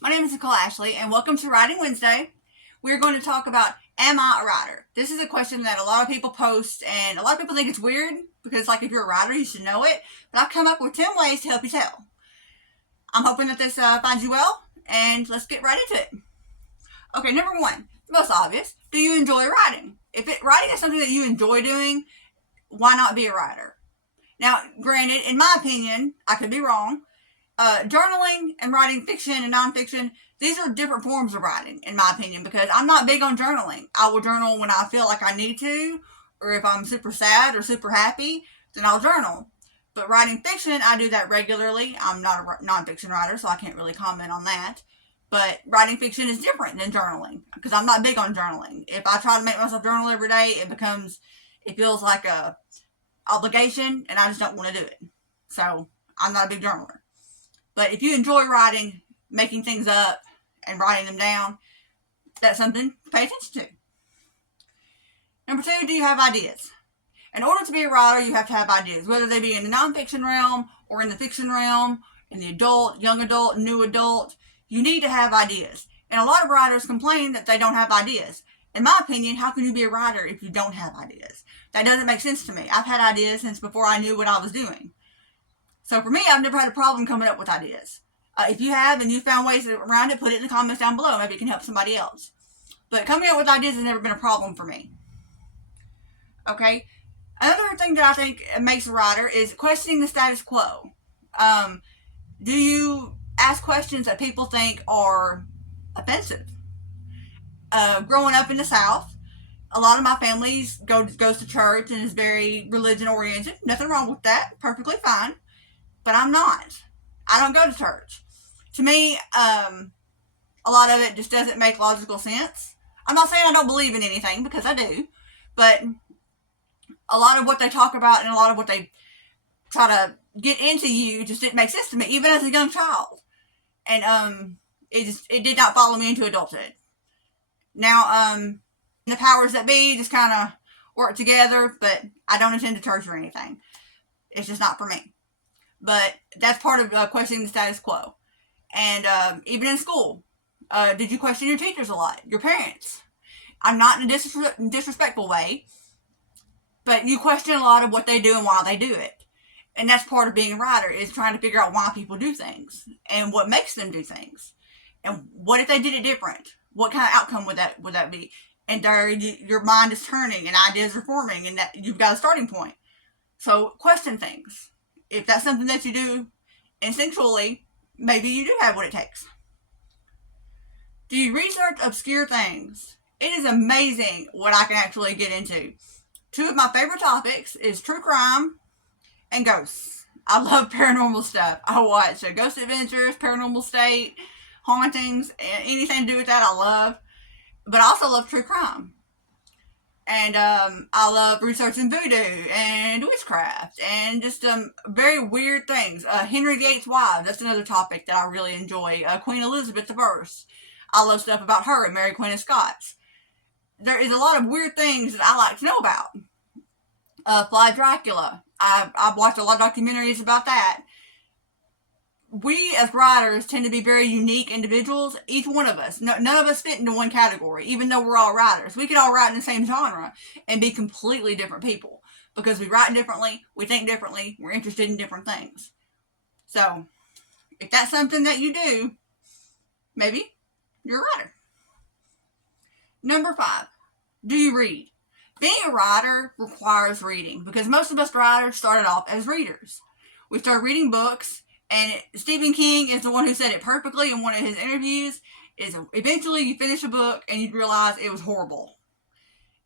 My name is Nicole Ashley, and welcome to Writing Wednesday. We're going to talk about, am I a writer? This is a question that a lot of people post, and a lot of people think it's weird because, like, if you're a writer, you should know it. But I've come up with 10 ways to help you tell. I'm hoping that this finds you well, and let's get right into it. Okay, number one, the most obvious. Do you enjoy writing? Writing is something that you enjoy doing, why not be a writer? Now, granted, in my opinion, I could be wrong. Journaling and writing fiction and nonfiction, these are different forms of writing, in my opinion, because I'm not big on journaling. I will journal when I feel like I need to, or if I'm super sad or super happy, then I'll journal. But writing fiction, I do that regularly. I'm not a nonfiction writer, so I can't really comment on that. But writing fiction is different than journaling, because I'm not big on journaling. If I try to make myself journal every day, it feels like a obligation, and I just don't want to do it. So I'm not a big journaler. But if you enjoy writing, making things up, and writing them down, that's something to pay attention to. Number two, do you have ideas? In order to be a writer, you have to have ideas, whether they be in the nonfiction realm or in the fiction realm, in the adult, young adult, new adult. You need to have ideas. And a lot of writers complain that they don't have ideas. In my opinion, how can you be a writer if you don't have ideas? That doesn't make sense to me. I've had ideas since before I knew what I was doing. So for me, I've never had a problem coming up with ideas. If you have and you found ways around it, put it in the comments down below. Maybe it can help somebody else. But coming up with ideas has never been a problem for me. Okay? Another thing that I think makes a writer is questioning the status quo. Do you ask questions that people think are offensive? Growing up in the South, a lot of my family goes to church and is very religion oriented. Nothing wrong with that. Perfectly fine. But I'm not. I don't go to church. To me, a lot of it just doesn't make logical sense. I'm not saying I don't believe in anything, because I do, but a lot of what they talk about and a lot of what they try to get into you just didn't make sense to me, even as a young child. And it did not follow me into adulthood. Now, the powers that be just kind of work together, but I don't attend a church or anything. It's just not for me. But that's part of questioning the status quo. And even in school, did you question your teachers a lot? Your parents? I'm not in a disrespectful way, but you question a lot of what they do and why they do it. And that's part of being a writer, is trying to figure out why people do things and what makes them do things. And what if they did it different? What kind of outcome would that be? And there, your mind is turning and ideas are forming, and that you've got a starting point. So question things. If that's something that you do instinctually, maybe you do have what it takes. Do you research obscure things? It is amazing what I can actually get into. Two of my favorite topics is true crime and ghosts. I love paranormal stuff. I watch Ghost Adventures, Paranormal State, hauntings, anything to do with that I love. But I also love true crime. And I love researching voodoo and witchcraft and just very weird things. Henry VIII's wives, that's another topic that I really enjoy. Queen Elizabeth I. I love stuff about her and Mary Queen of Scots. There is a lot of weird things that I like to know about. Fly Dracula. I've watched a lot of documentaries about that. We as writers tend to be very unique individuals, each one of us. None of us fit into one category, even though we're all writers. We could all write in the same genre and be completely different people, because we write differently, we think differently, we're interested in different things. So, if that's something that you do, maybe you're a writer. Number 5, do you read? Being a writer requires reading, because most of us writers started off as readers. We started reading books. And Stephen King is the one who said it perfectly in one of his interviews, is eventually you finish a book and you realize it was horrible.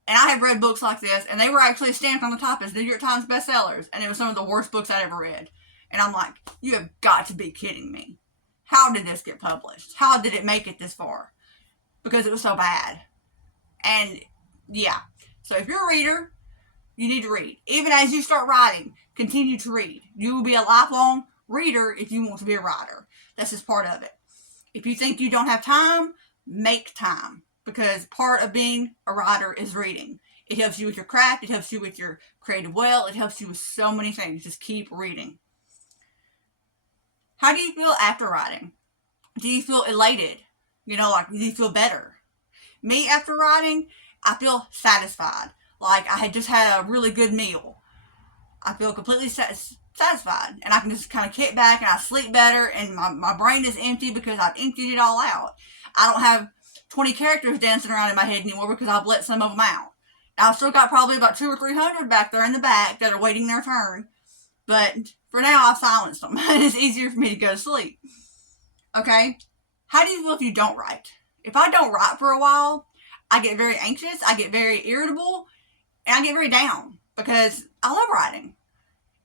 And I have read books like this, and they were actually stamped on the top as New York Times bestsellers, and it was some of the worst books I'd ever read. And I'm like, you have got to be kidding me. How did this get published? How did it make it this far? Because it was so bad. And yeah, so if you're a reader, you need to read. Even as you start writing, continue to read. You will be a lifelong reader if you want to be a writer. That's just part of it. If you think you don't have time, make time, because part of being a writer is reading. It helps you with your craft, it helps you with your creative well, it helps you with so many things. Just keep reading. How do you feel after writing? do you feel elated? You know, like, do you feel better? Me, after writing, I feel satisfied. Like I had just had a really good meal. I feel completely satisfied. And I can just kind of kick back and I sleep better and my brain is empty because I've emptied it all out. I don't have 20 characters dancing around in my head anymore because I've let some of them out. Now, I've still got probably about 200 or 300 back there in the back that are waiting their turn. But for now, I've silenced them. And it's easier for me to go to sleep. Okay? How do you feel if you don't write? If I don't write for a while, I get very anxious, I get very irritable, and I get very down because I love writing.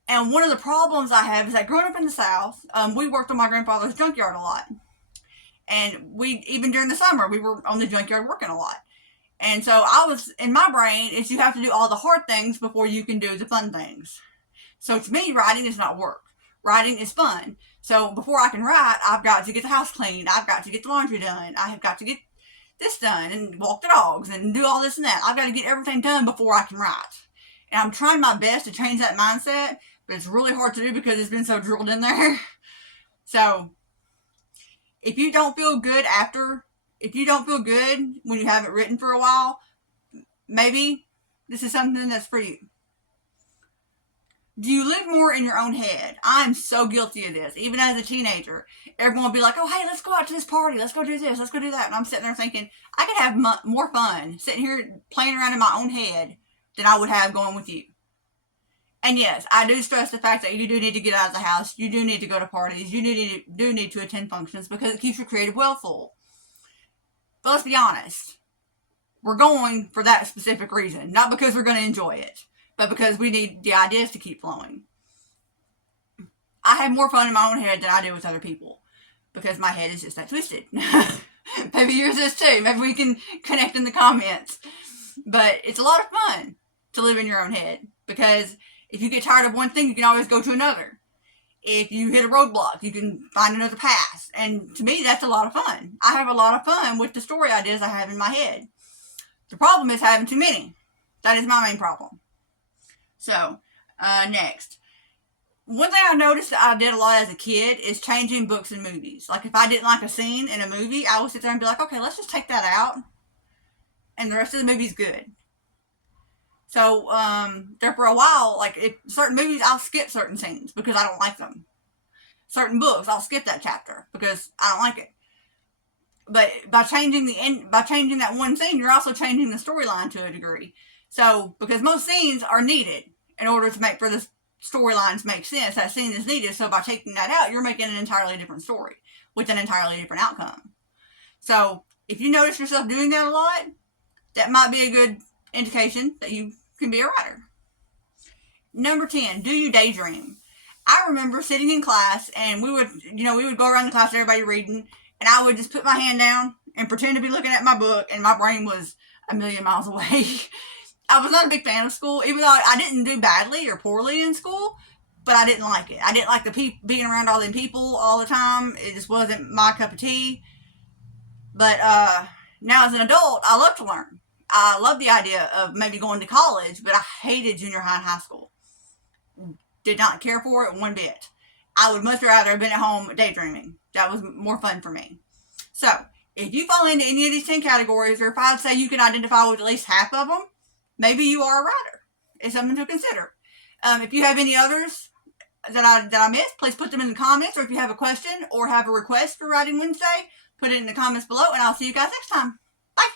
And one of the problems I have is that growing up in the South, we worked on my grandfather's junkyard a lot. And even during the summer, we were on the junkyard working a lot. And so in my brain, is you have to do all the hard things before you can do the fun things. So to me, writing is not work. Writing is fun. So before I can write, I've got to get the house cleaned. I've got to get the laundry done. I have got to get this done and walk the dogs and do all this and that. I've got to get everything done before I can write. And I'm trying my best to change that mindset, but it's really hard to do because it's been so drilled in there. So if you don't feel good when you haven't written for a while, maybe this is something that's for you. Do you live more in your own head? I'm so guilty of this. Even as a teenager, everyone would be like, oh, hey, let's go out to this party. Let's go do this. Let's go do that. And I'm sitting there thinking, I could have more fun sitting here playing around in my own head than I would have going with you. And yes, I do stress the fact that you do need to get out of the house. You do need to go to parties. You do need to attend functions because it keeps your creative well full. But let's be honest. We're going for that specific reason. Not because we're going to enjoy it, but because we need the ideas to keep flowing. I have more fun in my own head than I do with other people because my head is just that twisted. Maybe yours is too. Maybe we can connect in the comments. But it's a lot of fun to live in your own head because if you get tired of one thing, you can always go to another. If you hit a roadblock, you can find another path. And to me, that's a lot of fun. I have a lot of fun with the story ideas I have in my head. The problem is having too many. That is my main problem. So, next. One thing I noticed that I did a lot as a kid is changing books and movies. Like, if I didn't like a scene in a movie, I would sit there and be like, okay, let's just take that out. And the rest of the movie's good. So, there for a while, like, if certain movies, I'll skip certain scenes because I don't like them. Certain books, I'll skip that chapter because I don't like it. But by changing that one scene, you're also changing the storyline to a degree. So, because most scenes are needed in order to make for the storylines make sense, that scene is needed. So by taking that out, you're making an entirely different story with an entirely different outcome. So if you notice yourself doing that a lot, that might be a good indication that you can be a writer. Number 10, do you daydream? I remember sitting in class and we would go around the class, everybody reading, and I would just put my hand down and pretend to be looking at my book, and my brain was a million miles away. I was not a big fan of school, even though I didn't do badly or poorly in school, but I didn't like it. I didn't like being around all them people all the time. It just wasn't my cup of tea. But now as an adult, I love to learn. I love the idea of maybe going to college, but I hated junior high and high school. Did not care for it one bit. I would much rather have been at home daydreaming. That was more fun for me. So, if you fall into any of these 10 categories, or if I'd say you can identify with at least half of them, maybe you are a writer. It's something to consider. If you have any others that I missed, please put them in the comments. Or if you have a question or have a request for Writing Wednesday, put it in the comments below, and I'll see you guys next time. Bye.